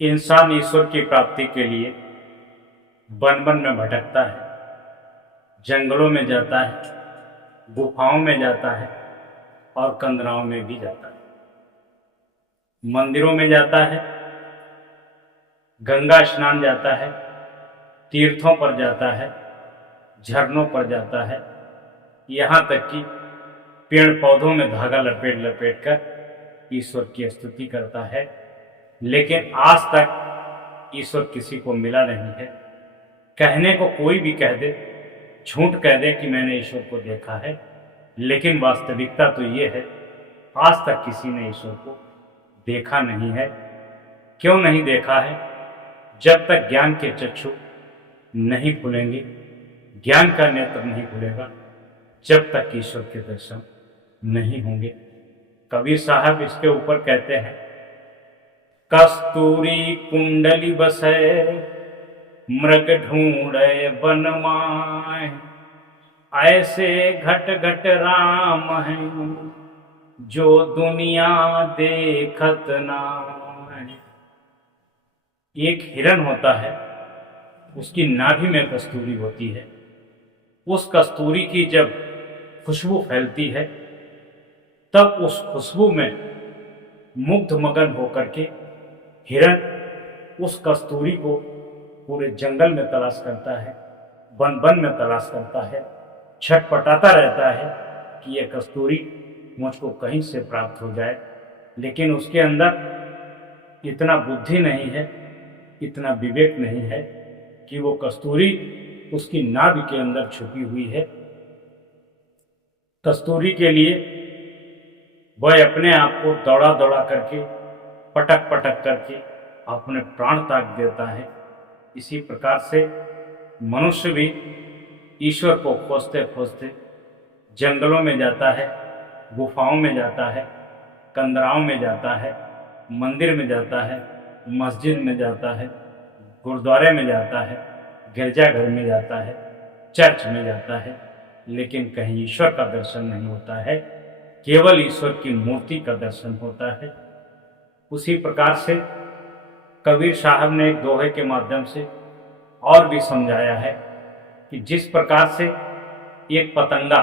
इंसान ईश्वर की प्राप्ति के लिए वन वन में भटकता है, जंगलों में जाता है, गुफाओं में जाता है और कंदराओं में भी जाता है। मंदिरों में जाता है, गंगा स्नान जाता है, तीर्थों पर जाता है, झरनों पर जाता है, यहाँ तक कि पेड़ पौधों में धागा लपेट लपेट कर ईश्वर की स्तुति करता है। लेकिन आज तक ईश्वर किसी को मिला नहीं है। कहने को कोई भी कह दे, झूठ कह दे कि मैंने ईश्वर को देखा है, लेकिन वास्तविकता तो ये है, आज तक किसी ने ईश्वर को देखा नहीं है। क्यों नहीं देखा है? जब तक ज्ञान के चक्षु नहीं खुलेंगे, ज्ञान का नेत्र नहीं खुलेगा, जब तक ईश्वर के दर्शन नहीं होंगे। कबीर साहब इसके ऊपर कहते हैं, कस्तूरी कुंडली बसे मृग ढूंढे बन माय, ऐसे घट घट राम हैं जो दुनिया देखत नाय। एक हिरन होता है, उसकी नाभि में कस्तूरी होती है। उस कस्तूरी की जब खुशबू फैलती है, तब उस खुशबू में मुग्ध मगन होकर के हिरन उस कस्तूरी को पूरे जंगल में तलाश करता है, वन वन में तलाश करता है, छटपटाता रहता है कि यह कस्तूरी मुझको कहीं से प्राप्त हो जाए। लेकिन उसके अंदर इतना बुद्धि नहीं है, इतना विवेक नहीं है कि वो कस्तूरी उसकी नाभि के अंदर छुपी हुई है। कस्तूरी के लिए वह अपने आप को दौड़ा दौड़ा करके, पटक पटक करके अपने प्राण त्याग देता है। इसी प्रकार से मनुष्य भी ईश्वर को खोजते खोजते जंगलों में जाता है, गुफाओं में जाता है, कंदराओं में जाता है, मंदिर में जाता है, मस्जिद में जाता है, गुरुद्वारे में जाता है, गिरजाघर में जाता है, चर्च में जाता है, लेकिन कहीं ईश्वर का दर्शन नहीं होता है। केवल ईश्वर की मूर्ति का दर्शन होता है। उसी प्रकार से कबीर साहब ने एक दोहे के माध्यम से और भी समझाया है कि जिस प्रकार से एक पतंगा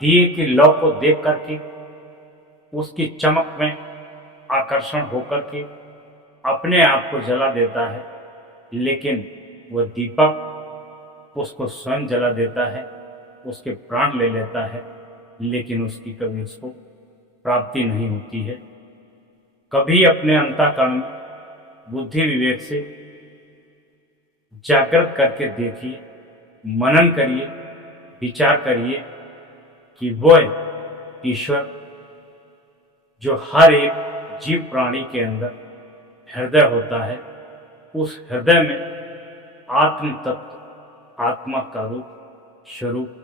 दिए की लौ को देख करके उसकी चमक में आकर्षण होकर के अपने आप को जला देता है, लेकिन वह दीपक उसको स्वयं जला देता है, उसके प्राण ले लेता है, लेकिन उसकी कभी उसको प्राप्ति नहीं होती है। कभी अपने अंतःकरण बुद्धि विवेक से जागृत करके देखिए, मनन करिए, विचार करिए कि वह ईश्वर जो हर एक जीव प्राणी के अंदर हृदय होता है, उस हृदय में आत्म तत्व, आत्मा का रूप स्वरूप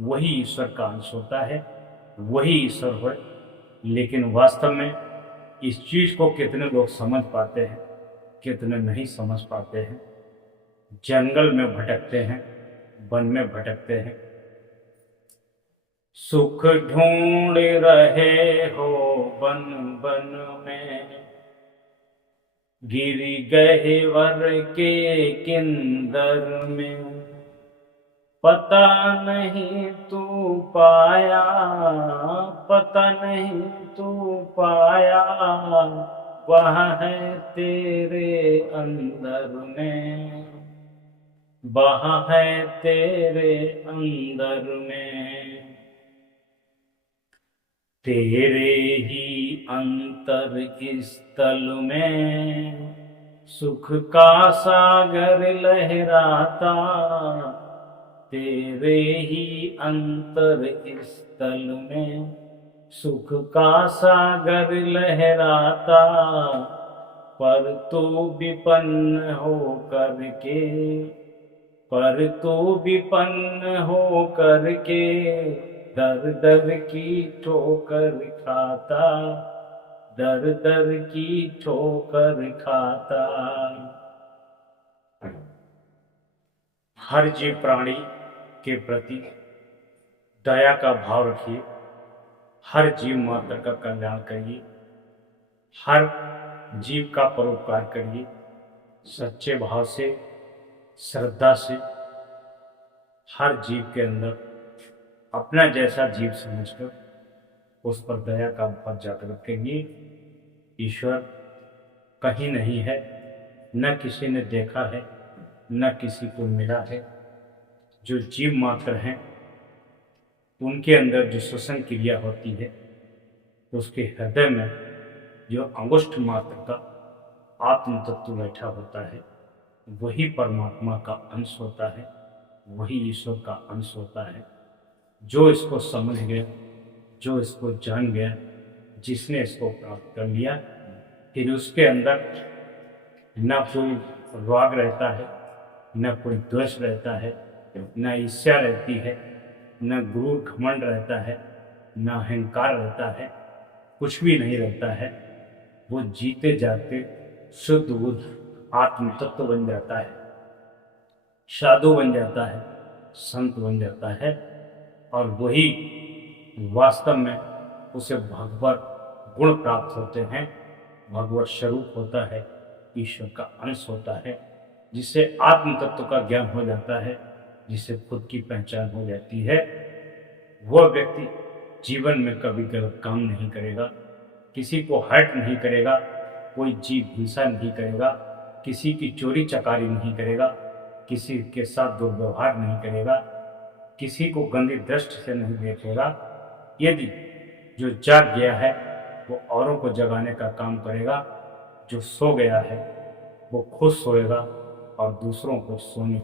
वही ईश्वर का अंश होता है, वही ईश्वर है। लेकिन वास्तव में इस चीज को कितने लोग समझ पाते हैं, कितने नहीं समझ पाते हैं। जंगल में भटकते हैं, वन में भटकते हैं। सुख ढूंढ रहे हो वन वन में, गिरी गह्वर के किंदर में, पता नहीं तू पाया, पता नहीं तू पाया, वह है तेरे अंदर में, वह है तेरे अंदर में। तेरे ही अंतर स्थल में सुख का सागर लहराता, तेरे ही अंतर स्थल में सुख का सागर लहराता, पर तू विपन्न हो करके, पर तू विपन्न हो करके दर दर की ठोकर खाता, दर दर की ठोकर खाता। हर जीव प्राणी के प्रति दया का भाव रखिए, हर जीव मात्र का कल्याण करिए, हर जीव का परोपकार करिए, सच्चे भाव से, श्रद्धा से। हर जीव के अंदर अपना जैसा जीव समझकर उस पर दया का भाव जागृत करिए। ईश्वर कहीं नहीं है, न किसी ने देखा है, न किसी को मिला है। जो जीव मात्र हैं उनके अंदर जो श्वसन क्रिया होती है, उसके हृदय में जो अंगुष्ठ मात्र का आत्म तत्व बैठा होता है, वही परमात्मा का अंश होता है, वही ईश्वर का अंश होता है। जो इसको समझ गया, जो इसको जान गया, जिसने इसको प्राप्त कर लिया, फिर उसके अंदर न कोई राग रहता है, न कोई द्वेष रहता है, न ईर्ष्या रहती है, न गुरु घमंड रहता है, न अहंकार रहता है, कुछ भी नहीं रहता है। वो जीते जाते शुद्ध बुद्ध आत्म तत्व बन जाता है, साधु बन जाता है, संत बन जाता है, और वही वास्तव में उसे भगवत गुण प्राप्त होते हैं, भगवत स्वरूप होता है, ईश्वर का अंश होता है, जिसे आत्म तत्व का ज्ञान हो जाता है, जिसे खुद की पहचान हो जाती है। वह व्यक्ति जीवन में कभी गलत काम नहीं करेगा, किसी को हर्ट नहीं करेगा, कोई जीव हिंसा नहीं करेगा, किसी की चोरी चकारी नहीं करेगा, किसी के साथ दुर्व्यवहार नहीं करेगा, किसी को गंदी दृष्टि से नहीं देखेगा। यदि जो जाग गया है वो औरों को जगाने का काम करेगा, जो सो गया है वो खुद सोएगा और दूसरों को सोने